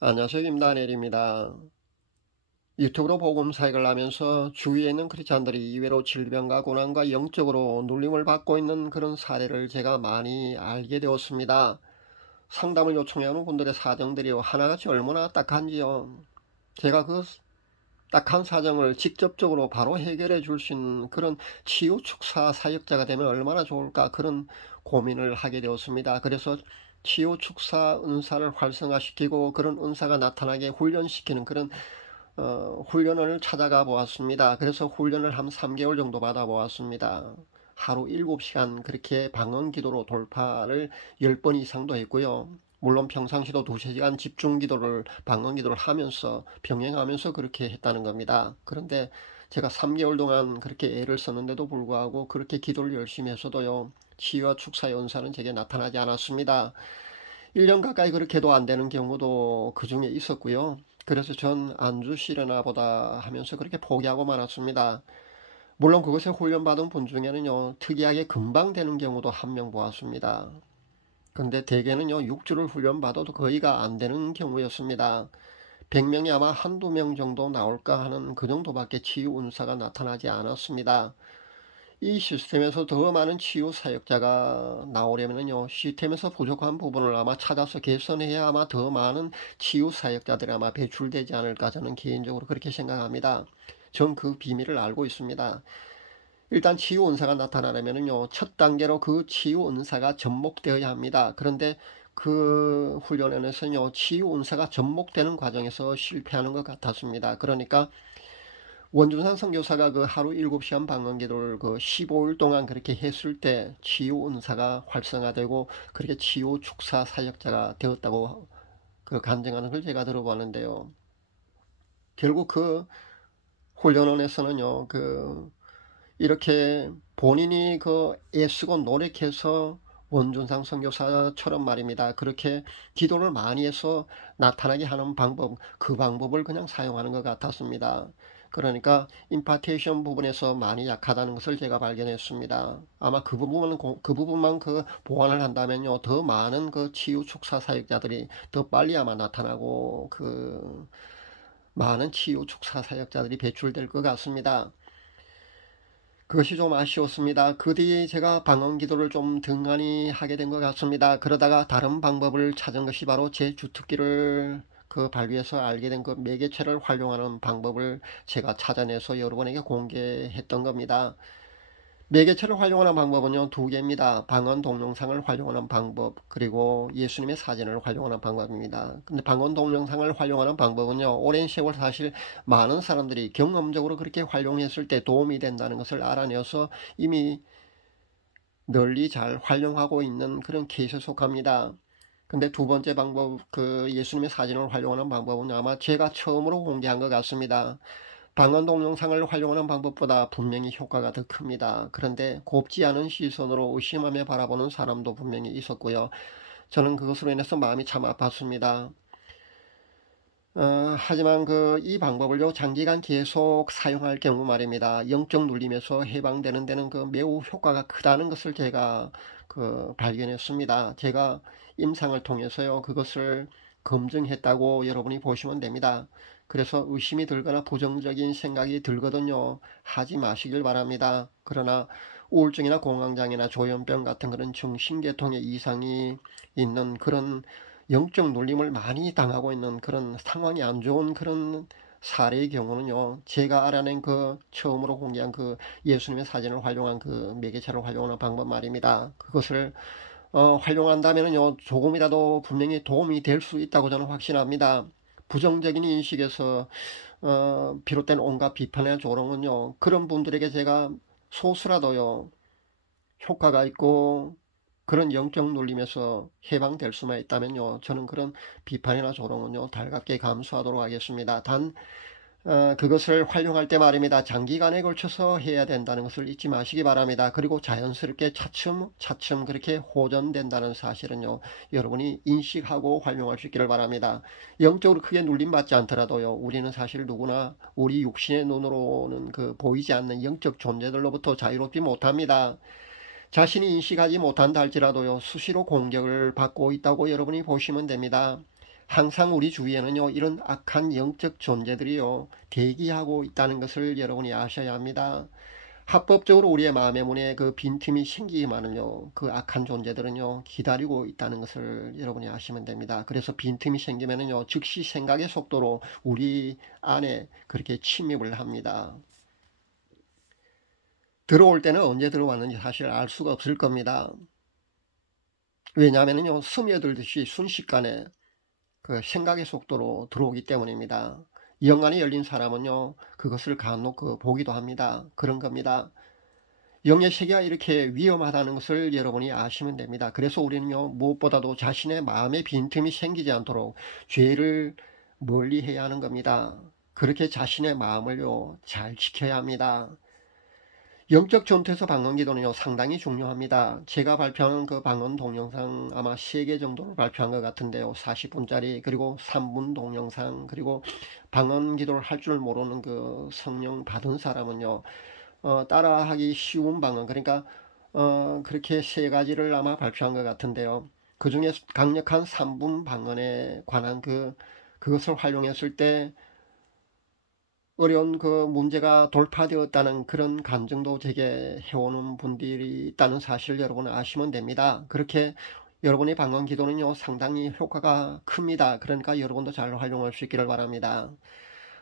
안녕하세요. 김다니엘입니다. 유튜브로 복음 사역을 하면서 주위에 있는 크리스찬들이 이외로 질병과 고난과 영적으로 눌림을 받고 있는 그런 사례를 제가 많이 알게 되었습니다. 상담을 요청하는 분들의 사정들이 하나같이 얼마나 딱한지요. 제가 그 딱한 사정을 직접적으로 바로 해결해 줄 수 있는 그런 치유 축사 사역자가 되면 얼마나 좋을까, 그런 고민을 하게 되었습니다. 그래서 치유 축사 은사를 활성화시키고 그런 은사가 나타나게 훈련시키는 그런 훈련을 찾아가 보았습니다. 그래서 훈련을 한 3개월 정도 받아 보았습니다. 하루 7시간 그렇게 방언 기도로 돌파를 10번 이상도 했고요. 물론 평상시도 2~3시간 집중 기도를, 방언 기도를 하면서 병행하면서 그렇게 했다는 겁니다. 그런데 제가 3개월 동안 그렇게 애를 썼는데도 불구하고, 그렇게 기도를 열심히 했어도요, 치유와 축사의 은사는 제게 나타나지 않았습니다. 1년 가까이 그렇게 해도 안 되는 경우도 그 중에 있었고요. 그래서 전 안 주시려나 보다 하면서 그렇게 포기하고 말았습니다. 물론 그것에 훈련받은 분 중에는요, 특이하게 금방 되는 경우도 한 명 보았습니다. 근데 대개는요, 6주를 훈련받아도 거의가 안 되는 경우였습니다. 100명이 아마 한두 명 정도 나올까 하는 그 정도밖에 치유 은사가 나타나지 않았습니다. 이 시스템에서 더 많은 치유 사역자가 나오려면요, 시스템에서 부족한 부분을 아마 찾아서 개선해야 아마 더 많은 치유 사역자들이 아마 배출되지 않을까, 저는 개인적으로 그렇게 생각합니다. 전 그 비밀을 알고 있습니다. 일단 치유 은사가 나타나려면요, 첫 단계로 그 치유 은사가 접목되어야 합니다. 그런데 그 훈련에서는요, 치유 은사가 접목되는 과정에서 실패하는 것 같았습니다. 그러니까 원준상 선교사가 그 하루 7시간 방언 기도를 그 15일 동안 그렇게 했을 때 치유 은사가 활성화되고 그렇게 치유 축사 사역자가 되었다고 그 간증하는 걸 제가 들어봤는데요. 결국 그 훈련원에서는요, 이렇게 본인이 그 애쓰고 노력해서 원준상 선교사처럼 말입니다, 그렇게 기도를 많이 해서 나타나게 하는 방법, 그 방법을 그냥 사용하는 것 같았습니다. 그러니까 임파테이션 부분에서 많이 약하다는 것을 제가 발견했습니다. 아마 그 부분만 그 보완을 한다면요, 더 많은 그 치유 축사 사역자들이 더 빨리 아마 나타나고 그 많은 치유 축사 사역자들이 배출될 것 같습니다. 그것이 좀 아쉬웠습니다. 그 뒤에 제가 방언 기도를 좀 등한히 하게 된 것 같습니다. 그러다가 다른 방법을 찾은 것이 바로 제 주특기를 그 발휘해서 알게 된 그 매개체를 활용하는 방법을 제가 찾아내서 여러분에게 공개했던 겁니다. 매개체를 활용하는 방법은요, 두 개입니다. 방언 동영상을 활용하는 방법, 그리고 예수님의 사진을 활용하는 방법입니다. 근데 방언 동영상을 활용하는 방법은요, 오랜 세월 사실 많은 사람들이 경험적으로 그렇게 활용했을 때 도움이 된다는 것을 알아내어서 이미 널리 잘 활용하고 있는 그런 케이스에 속합니다. 근데 두 번째 방법, 그 예수님의 사진을 활용하는 방법은 아마 제가 처음으로 공개한 것 같습니다. 방언 동영상을 활용하는 방법보다 분명히 효과가 더 큽니다. 그런데 곱지 않은 시선으로 의심하며 바라보는 사람도 분명히 있었고요. 저는 그것으로 인해서 마음이 참 아팠습니다. 하지만 이 방법을요, 장기간 계속 사용할 경우 말입니다, 영적 눌림에서 해방되는 데는 매우 효과가 크다는 것을 제가 발견했습니다. 제가 임상을 통해서요, 그것을 검증했다고 여러분이 보시면 됩니다. 그래서 의심이 들거나 부정적인 생각이 들거든요, 하지 마시길 바랍니다. 그러나 우울증이나 공황장애나 조현병 같은 그런 정신계통의 이상이 있는 그런 영적 눌림을 많이 당하고 있는 그런 상황이 안 좋은 그런 사례의 경우는요, 제가 알아낸 처음으로 공개한 예수님의 사진을 활용한 매개체를 활용하는 방법 말입니다. 그것을 활용한다면요, 조금이라도 분명히 도움이 될 수 있다고 저는 확신합니다. 부정적인 인식에서 비롯된 온갖 비판이나 조롱은요, 그런 분들에게 제가 소수라도요 효과가 있고 그런 영적 눌림에서 해방될 수만 있다면요, 저는 그런 비판이나 조롱은요 달갑게 감수하도록 하겠습니다. 단 그것을 활용할 때 말입니다, 장기간에 걸쳐서 해야 된다는 것을 잊지 마시기 바랍니다. 그리고 자연스럽게 차츰 그렇게 호전된다는 사실은요, 여러분이 인식하고 활용할 수 있기를 바랍니다. 영적으로 크게 눌림받지 않더라도요, 우리는 사실 누구나 우리 육신의 눈으로는 보이지 않는 영적 존재들로부터 자유롭지 못합니다. 자신이 인식하지 못한다 할지라도요, 수시로 공격을 받고 있다고 여러분이 보시면 됩니다. 항상 우리 주위에는요, 이런 악한 영적 존재들이요, 대기하고 있다는 것을 여러분이 아셔야 합니다. 합법적으로 우리의 마음의 문에 그 빈틈이 생기기만은요, 그 악한 존재들은요, 기다리고 있다는 것을 여러분이 아시면 됩니다. 그래서 빈틈이 생기면은요, 즉시 생각의 속도로 우리 안에 그렇게 침입을 합니다. 들어올 때는 언제 들어왔는지 사실 알 수가 없을 겁니다. 왜냐하면요, 스며들듯이 순식간에 그 생각의 속도로 들어오기 때문입니다. 영안이 열린 사람은요, 그것을 간혹 보기도 합니다. 그런 겁니다. 영의 세계가 이렇게 위험하다는 것을 여러분이 아시면 됩니다. 그래서 우리는요, 무엇보다도 자신의 마음에 빈틈이 생기지 않도록 죄를 멀리 해야 하는 겁니다. 그렇게 자신의 마음을요, 잘 지켜야 합니다. 영적 전투에서 방언기도는요, 상당히 중요합니다. 제가 발표하는 그 방언 동영상 아마 3개 정도를 발표한 것 같은데요. 40분짜리, 그리고 3분 동영상, 그리고 방언기도를 할 줄 모르는 그 성령 받은 사람은요, 따라하기 쉬운 방언, 그러니까 그렇게 3가지를 아마 발표한 것 같은데요. 그 중에 강력한 3분 방언에 관한 그것을 활용했을 때 어려운 그 문제가 돌파되었다는 그런 간증도 제게 해오는 분들이 있다는 사실을 여러분 아시면 됩니다. 그렇게 여러분의 방언 기도는요, 상당히 효과가 큽니다. 그러니까 여러분도 잘 활용할 수 있기를 바랍니다.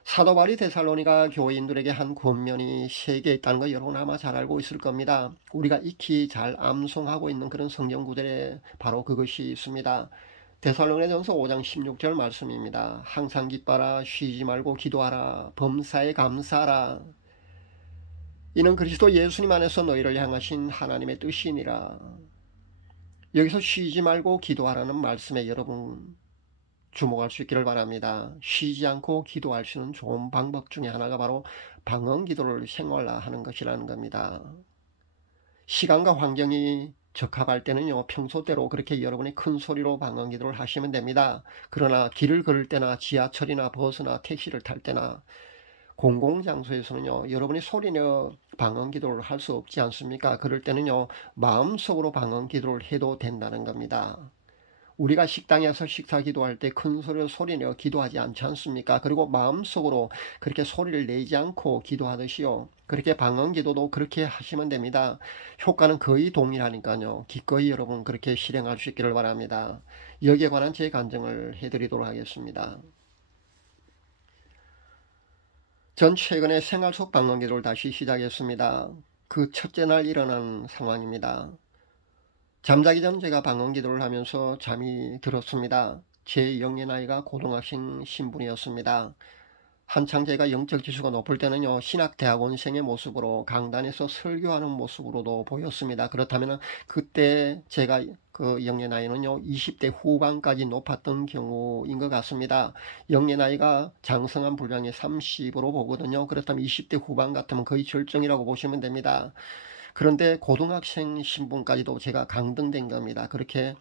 사도 바울이 데살로니가 교인들에게 한 권면이 3개 있다는 거 여러분 아마 잘 알고 있을 겁니다. 우리가 익히 잘 암송하고 있는 그런 성경 구절에 바로 그것이 있습니다. 데살로니가전서 5장 16절 말씀입니다. 항상 기뻐라, 쉬지 말고 기도하라, 범사에 감사하라. 이는 그리스도 예수님 안에서 너희를 향하신 하나님의 뜻이니라. 여기서 쉬지 말고 기도하라는 말씀에 여러분 주목할 수 있기를 바랍니다. 쉬지 않고 기도할 수 있는 좋은 방법 중에 하나가 바로 방언 기도를 생활화하는 것이라는 겁니다. 시간과 환경이 적합할 때는요, 평소대로 그렇게 여러분이 큰 소리로 방언 기도를 하시면 됩니다. 그러나 길을 걸을 때나 지하철이나 버스나 택시를 탈 때나 공공장소에서는요, 여러분이 소리내어 방언 기도를 할 수 없지 않습니까? 그럴 때는요, 마음속으로 방언 기도를 해도 된다는 겁니다. 우리가 식당에서 식사 기도할 때 큰 소리로 소리내어 기도하지 않지 않습니까? 그리고 마음속으로 그렇게 소리를 내지 않고 기도하듯이요. 그렇게 방언 기도도 그렇게 하시면 됩니다. 효과는 거의 동일하니까요. 기꺼이 여러분 그렇게 실행할 수 있기를 바랍니다. 여기에 관한 제 간증을 해드리도록 하겠습니다. 전 최근에 생활 속 방언 기도를 다시 시작했습니다. 그 첫째 날 일어난 상황입니다. 잠자기 전 제가 방언 기도를 하면서 잠이 들었습니다. 제 영의 나이가 고등학생 신분이었습니다. 한창 제가 영적 지수가 높을 때는요, 신학대학원생의 모습으로 강단에서 설교하는 모습으로도 보였습니다. 그렇다면 그때 제가 그 영의 나이는요, 20대 후반까지 높았던 경우인 것 같습니다. 영의 나이가 장성한 분량의 30으로 보거든요. 그렇다면 20대 후반 같으면 거의 절정이라고 보시면 됩니다. 그런데 고등학생 신분까지도 제가 강등된 겁니다. 그렇게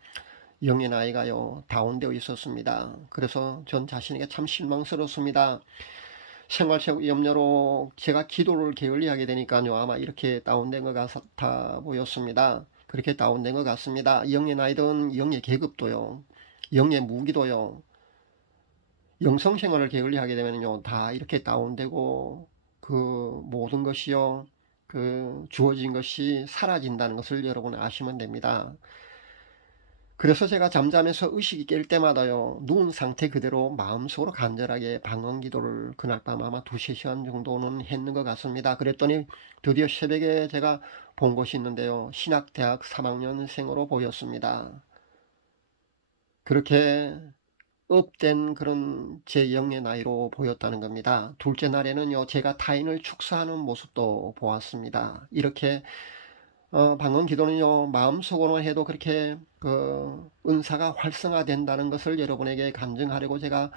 영의 나이가요, 다운되어 있었습니다. 그래서 전 자신에게 참 실망스럽습니다. 생활적 염려로 제가 기도를 게을리하게 되니까요, 아마 이렇게 다운된 것 같아 보였습니다. 그렇게 다운된 것 같습니다. 영의 나이든 영의 계급도요, 영의 무기도요, 영성생활을 게을리하게 되면요, 다 이렇게 다운되고 그 모든 것이요, 그 주어진 것이 사라진다는 것을 여러분 아시면 됩니다. 그래서 제가 잠자면서 의식이 깰 때마다요, 누운 상태 그대로 마음속으로 간절하게 방언 기도를 그날 밤 아마 2~3시간 정도는 했는 것 같습니다. 그랬더니 드디어 새벽에 제가 본 것이 있는데요, 신학대학 3학년생으로 보였습니다. 그렇게 업된 그런 제 영의 나이로 보였다는 겁니다. 둘째 날에는요, 제가 타인을 축사하는 모습도 보았습니다. 이렇게 방언 기도는요, 마음속으로 해도 그렇게 그 은사가 활성화된다는 것을 여러분에게 간증하려고 제가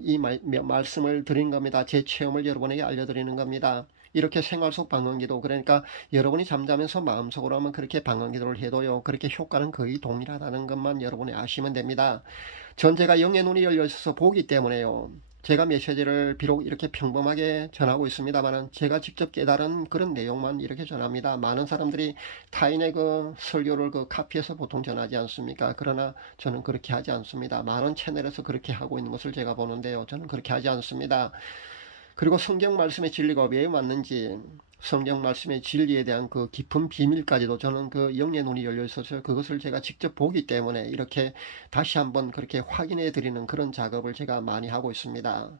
이 말씀을 드린 겁니다. 제 체험을 여러분에게 알려드리는 겁니다. 이렇게 생활 속 방언 기도, 그러니까 여러분이 잠자면서 마음속으로 하면 그렇게 방언 기도를 해도요, 그렇게 효과는 거의 동일하다는 것만 여러분이 아시면 됩니다. 전 제가 영의 눈이 열려 있어서 보기 때문에요, 제가 메시지를 비록 이렇게 평범하게 전하고 있습니다만 제가 직접 깨달은 그런 내용만 이렇게 전합니다. 많은 사람들이 타인의 그 설교를 그 카피해서 보통 전하지 않습니까? 그러나 저는 그렇게 하지 않습니다. 많은 채널에서 그렇게 하고 있는 것을 제가 보는데요. 저는 그렇게 하지 않습니다. 그리고 성경 말씀의 진리가 왜 맞는지, 성경 말씀의 진리에 대한 그 깊은 비밀까지도 저는 그 영의 눈이 열려 있어서 그것을 제가 직접 보기 때문에 이렇게 다시 한번 그렇게 확인해 드리는 그런 작업을 제가 많이 하고 있습니다.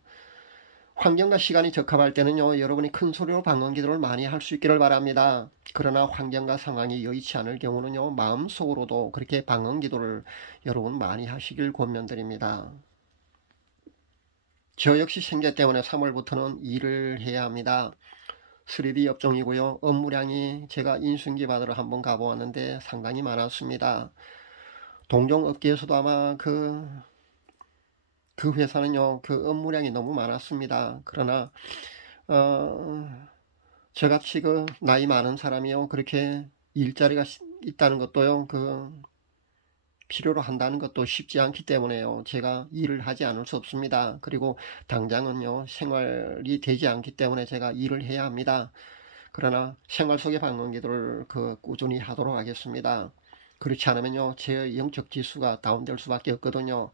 환경과 시간이 적합할 때는요, 여러분이 큰 소리로 방언 기도를 많이 할 수 있기를 바랍니다. 그러나 환경과 상황이 여의치 않을 경우는요, 마음속으로도 그렇게 방언 기도를 여러분 많이 하시길 권면드립니다. 저 역시 생계 때문에 3월부터는 일을 해야 합니다. 3D 업종이고요. 업무량이 제가 인수인계 받으러 한번 가보았는데 상당히 많았습니다. 동종 업계에서도 아마 그 회사는요, 그 업무량이 너무 많았습니다. 그러나 저같이 그 나이 많은 사람이요, 그렇게 일자리가 있다는 것도요, 그 필요로 한다는 것도 쉽지 않기 때문에요. 제가 일을 하지 않을 수 없습니다. 그리고 당장은요, 생활이 되지 않기 때문에 제가 일을 해야 합니다. 그러나 생활 속의 방언 기도를 꾸준히 하도록 하겠습니다. 그렇지 않으면요, 제 영적 지수가 다운될 수밖에 없거든요.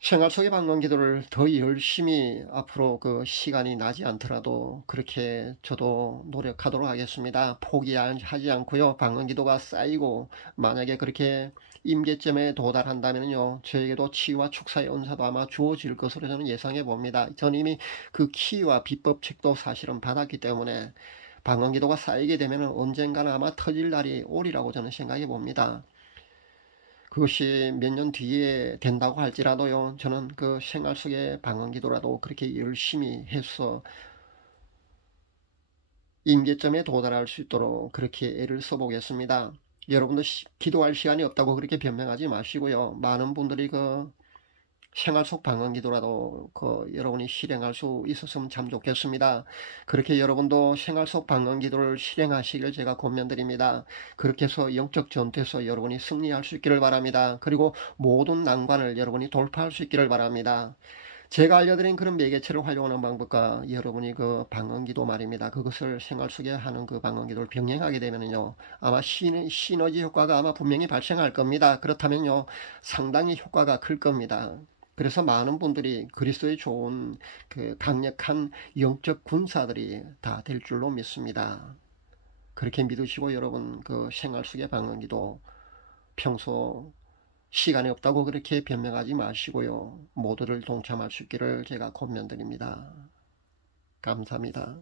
생활 속의 방언 기도를 더 열심히 앞으로 그 시간이 나지 않더라도 그렇게 저도 노력하도록 하겠습니다. 포기하지 않고요. 방언 기도가 쌓이고 만약에 그렇게 임계점에 도달한다면요, 저에게도 치유와 축사의 은사도 아마 주어질 것으로 저는 예상해 봅니다. 저는 이미 그 키와 비법책도 사실은 받았기 때문에 방언 기도가 쌓이게 되면 언젠가는 아마 터질 날이 오리라고 저는 생각해 봅니다. 그것이 몇 년 뒤에 된다고 할지라도요, 저는 그 생활 속의 방언 기도라도 그렇게 열심히 해서 임계점에 도달할 수 있도록 그렇게 애를 써보겠습니다. 여러분도 기도할 시간이 없다고 그렇게 변명하지 마시고요. 많은 분들이 그 생활 속 방언 기도라도 여러분이 실행할 수 있었으면 참 좋겠습니다. 그렇게 여러분도 생활 속 방언 기도를 실행하시길 제가 권면드립니다. 그렇게 해서 영적 전투에서 여러분이 승리할 수 있기를 바랍니다. 그리고 모든 난관을 여러분이 돌파할 수 있기를 바랍니다. 제가 알려드린 그런 매개체를 활용하는 방법과 여러분이 그 방언기도 말입니다. 그것을 생활 속에 하는 그 방언기도를 병행하게 되면요, 아마 시너지 효과가 아마 분명히 발생할 겁니다. 그렇다면요, 상당히 효과가 클 겁니다. 그래서 많은 분들이 그리스도의 좋은 그 강력한 영적 군사들이 다 될 줄로 믿습니다. 그렇게 믿으시고 여러분 그 생활 속의 방언기도 평소 시간이 없다고 그렇게 변명하지 마시고요. 모두를 동참할 수 있기를 제가 권면드립니다. 감사합니다.